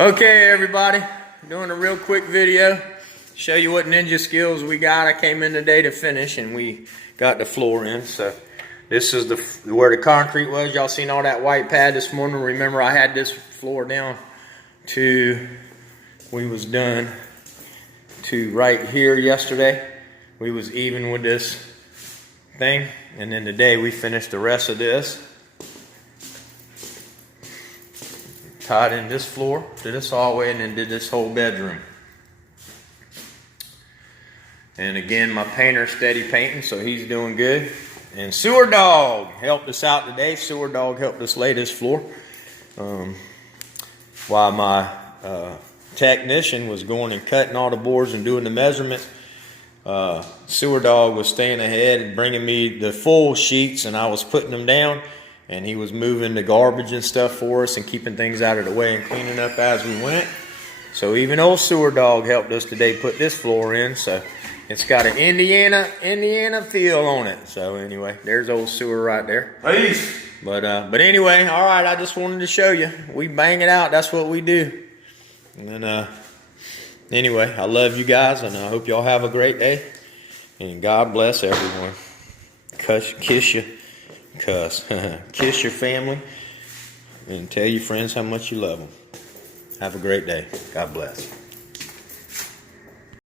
Okay, everybody, doing a real quick video. Show you what ninja skills we got. I came in today to finish, and we got the floor in. So this is where the concrete was. Y'all seen all that white pad this morning. Remember, I had this floor down to, we was done to right here yesterday. We was even with this thing, and then today we finished the rest of this. Tied in this floor to this hallway, and then did this whole bedroom. And again, my painter's steady painting, so he's doing good. And Sewer Dog helped us out today. Sewer Dog helped us lay this floor. While my technician was going and cutting all the boards and doing the measurements, Sewer Dog was staying ahead and bringing me the full sheets, and I was putting them down. And he was moving the garbage and stuff for us and keeping things out of the way and cleaning up as we went. So even old Sewer Dog helped us today put this floor in. So it's got an Indiana feel on it. So anyway, there's old Sewer right there. Peace. But anyway, all right, I just wanted to show you. We bang it out. That's what we do. And anyway, I love you guys, and I hope y'all have a great day. And God bless everyone. Kiss you. Kiss your family and tell your friends how much you love them. Have a great day. God bless.